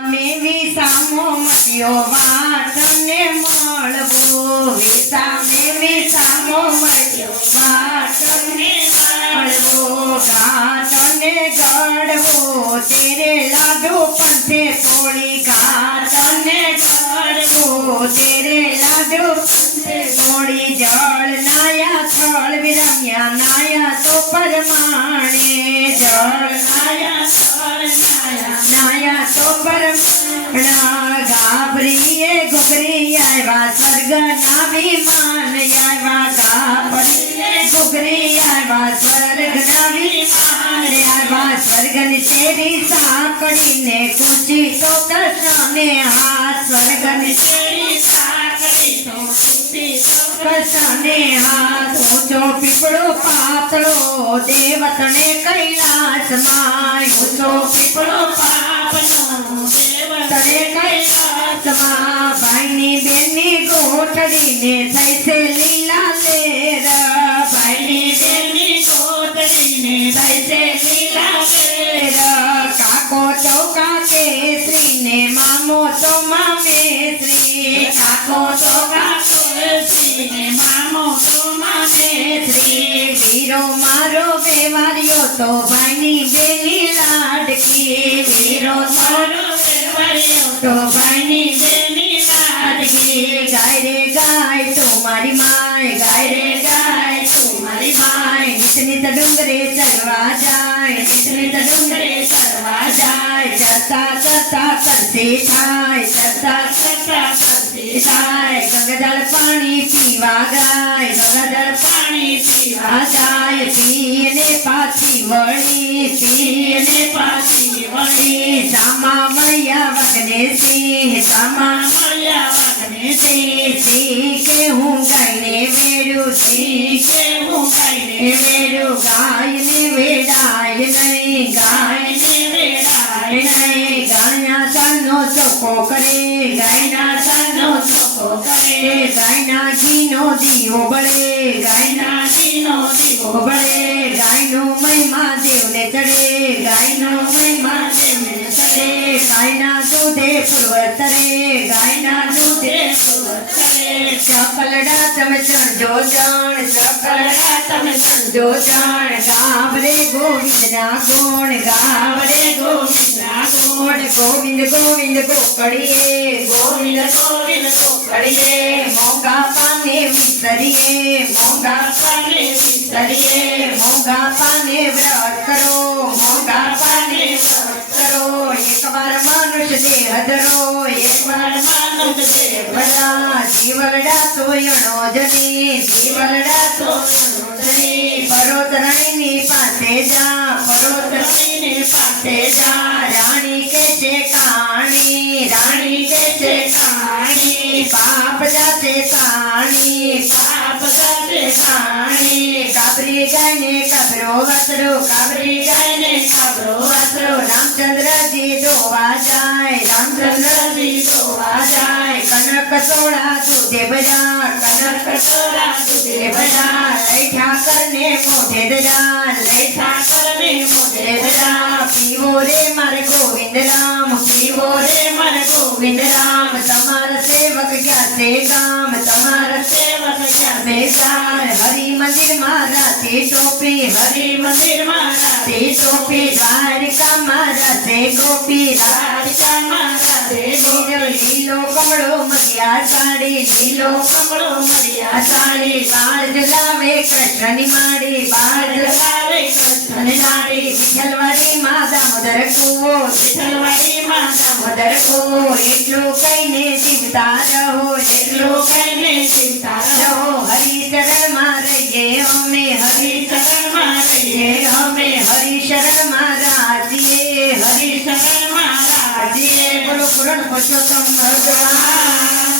મેં સામો મટ્યો વાટને મળવો મેં સામો મટ્યો વાટને મળવો ઘાટને ગળવો તેરે લાડુ પંથે પોળી ઘાટને ગળવો તેરે લાડુ પંથે પોળી જળ નાયા થળ વિરમ્યા નાયા તો પરમાણે જળ નાયા થળ નાયા તો પરમાણા ગાભરીએ ઘુઘરી આવ્યા સ્વર્ગના વિમાન આવ્યા ગાભરીએ ઘુઘરી આવ્યા સ્વર્ગના વિમાન આવ્યા સ્વર્ગની શેરી સાંકળીને કૂચી તો કૃષ્ણને હાથ સ્વર્ગની શેરી સાંકળી તો કૂચી તો કૃષ્ણને હાથ ઊંચો પીપળો પાતળો દેવતને કૈલાસમાં ઊંચો પીપળો પાપનો દેવતને કૈલાસમાં ભાઈની બેનની ગોઠડીને થઈ છે લીલા લેર ભાઈની બેનની ગોઠડીને થઈ છે લીલા લેર કાકો ચોકા કેસરીને મામો તો મામેશ્રી કાકો ચોકા કેસરીને મામો તો મામેશ્રી વીરો મારો વેવાર્યો તો ભાઈની બેની લાડકી વીરો મારો વેવાર્યો તો ભાઈની બેની લાડકી ગાય રે ગાય તો મારી માય ગાય રે ગાય તો મારી માય નિત નિત ડુંગરે ચડવા જાય નિત નિત ડુંગરે ચડવા જાય ચડતા ચડતા કરતી થાય ચડતા ચડતા કરતી થાય ગંગાજળ પાણી પીવા ગાય ગંગાજળ પાણી પીવા જાય પીને પાછી વળી પીને પાછી વળી સામા મૈયા વગને સિંહ સામા મૈયા વગને સિંહ કે હું ગાયને વેડું સિંહ કે હું ગાયને વેડું ગાયને વેડાય નહીં ગાયને વેડાય નહીં ગાયના સાનો ચોખ્ખો કરે ગાયના સાનો ચોખ્ખો કરે ગાયના ઘીનો દીવો બળે ગાયના ઘીનો દીવો બળે ગાયનો મહિમા દેવને ચડે ગાયનો મહિમા દેવને ચડે ગાયના દૂધે પૂર્વતરે ગાયના દૂધે પૂર્વતરે ચકલડા તમે ચણજો જાણ ચકલડા તમે ચણજો જાણ ગાવરે ગોવિંદના ગુણ ગાવરે ગોવિંદના ગુણ ગોવિંદ ગોવિંદ ગોકળીએ ગોવિંદ ગોવિંદ ગોકળીએ મોંઘા પાને વિસરીએ મોંઘા પાને વિસરીએ મોંઘા પાને વ્રત કરો મોંઘા પાને વ્રત કરો એકવાર મનુષ્ય દેહ ધરો એકવાર મનુષ્ય દેહ ભરા જીવલડા તો યણો જની જીવલડા તો યણો જની પરોતરણીની પાસે જા પરોતરણીની પાસે જા રાણી કે છે કાણી રાણી કે છે કાણી પાપ જાતે કાણી પાપ જાતે કાણી કાબરી ગાયને કાબરો વાસરો કાબરી ગાયને કાબરો વાસરો રામચંદ્રજી દોવા જાય રામચંદ્રજી દોવા જાય કનક સોળા દૂધે ભરા કનક સોળા દૂધે ભરા લઈ ઠાકરને મોઢે દરા લઈ ઠાકરને મોઢે દરા પીવો રે મારે ગોવિંદ રામ પીવો રે મારે ગોવિંદ રામ તમારા સેવક ક્યાં છે ગામ તમારા સેવક ક્યાં છે ગામ હરિ મંદિર માં રાતે ટોપી હરિ મંદિર માં રાતે ટોપી દ્વારકામાં રાતે ગોપી દ્વારકામાં રાતે ગોપી લીલો કમળો મરિયા સાડી લીલો કમળો મરિયા સાડી બાળ જલાવે કૃષ્ણની માડી બાળ જલાવે કૃષ્ણની માડી વિઠ્ઠલવાડી માં દામોદર કુવો વિઠ્ઠલવાડી માં દામોદર કુવો એટલું કહીને જીવતા રહો એટલું કહીને જીવતા રહો હરિચરણ માં રહીએ અમે હરિચરણ માં રહીએ અમે હરિશરણ માં રાજીએ હરિશરણ માં રાજીએ બોલો પુરણ પુરુષોત્તમ ભગવાન